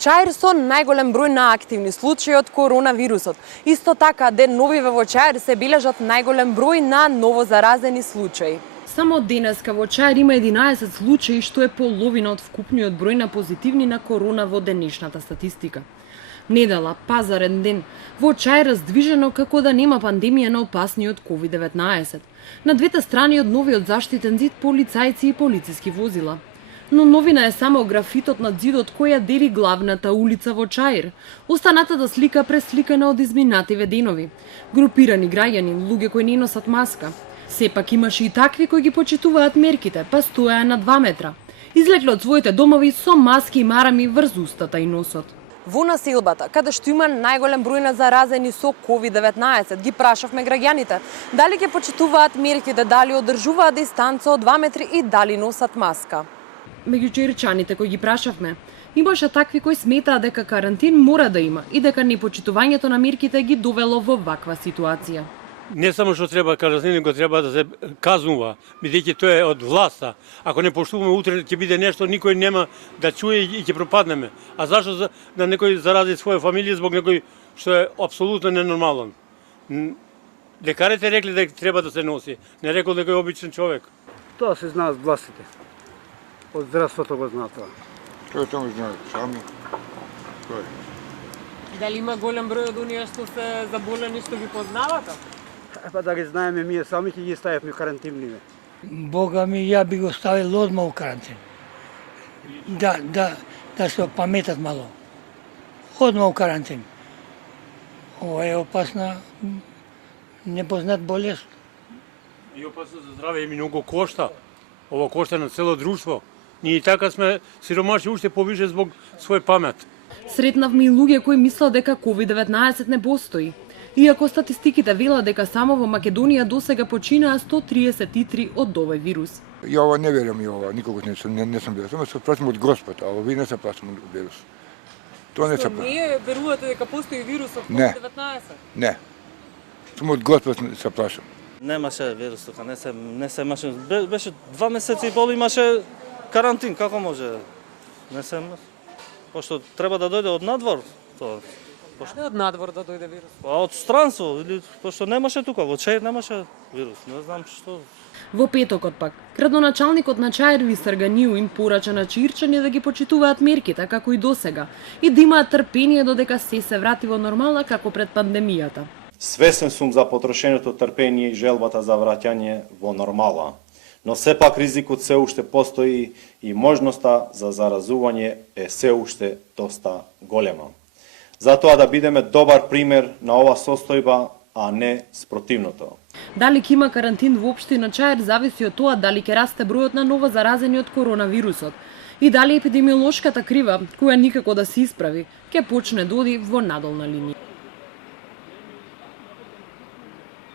Чаир со најголем број на активни случаи од коронавирусот. Исто така, ден новиве во Чаир се бележат најголем број на новозаразени случаи. Само денеска во Чаир има 11 случаи, што е половина од вкупниот број на позитивни на корона во денешната статистика. Недела, пазарен ден, во Чаир раздвижено како да нема пандемија на опасниот COVID-19. На двете страни од новиот заштитен зид полицајци и полициски возила. Но новина е само графитот над зидот која дели главната улица во Чаир. Останатата слика пресликана од изминативе денови. Групирани граѓани, луѓе кои не носат маска. Сепак имаше и такви кои ги почитуваат мерките, па стоеа на 2 метра. Излегле од своите домови со маски и марами врз устата и носот. Во населбата, каде што има најголем број на заразени со COVID-19, ги прашавме граѓаните дали ќе почитуваат мерките, дали одржуваат дистанца од 2 метри и дали носат маска. Меѓу чаирчаните кои ги прашавме, имаше такви кои сметаа дека карантин мора да има и дека непочитувањето на мерките ги довело во ваква ситуација. Не само што треба карантин, него треба да се казнува, бидејќи тоа е од власта. Ако не поштуваме, утре ќе биде нешто, никој нема да чуе и ќе пропаднеме. А зашто да некој зарази своја фамилија због некој што е апсолутно ненормален? Лекарите рекли дека треба да се носи, не рекол некој обичен човек. Тоа се знаат властите. Од здравството го знаат тоа. Тоа тоа знаат сами. Тоа. Дали има голем број од оние што се заболени што ги познавате? Па да ги знаеме, ние сами ќе ги ставиме карантинливе. Бога ми, ја би го ставил одма у карантин. Да се опаметат мало. Одма у карантин. Ова е опасна, непознат болест. И опасно за здраве и многу кошта. Ова кошта на цело друштво. Ние и така сме сиромаши уште повише због свој памет. Сретнавме и луѓе кои мислат дека COVID-19 не постои. Иако статистиките велат дека само во Македонија досега починаа 133 од овој вирус. Ја ова не верувам, ја ова никогаш не сум верувал. Само се плашам од Господ, а ови не се плашам од вирус. Тоа не се плашам. Не верувате дека постои вирусот COVID-19? Не. Само од Господ се плашам. Немаше вирус тука, не се имаше. Беше 2 месеци и пол имаше карантин, како може? Не се пошто треба да дојде од надвор тоа. Каде од надвор да дојде вирус? Од странство, или пошто немаше тука, во Чаир немаше вирус, не знам што. Во петокот пак, градоначалникот на Чаир Висар Ганиу им порача на чаирчани да ги почитуваат мерките како и досега и да имаат трпение додека се врати во нормала како пред пандемијата. Свесен сум за потрошеното трпение и желбата за враќање во нормала, но сепак ризикот се уште постои и можноста за заразување е се уште доста голема. Затоа да бидеме добар пример на ова состојба, а не спротивното. Дали ќе има карантин воопшто на Чаир зависи од тоа дали ќе расте бројот на ново заразени од коронавирусот и дали епидемиолошката крива, која никако да се исправи, ќе почне да оди во надолна линија.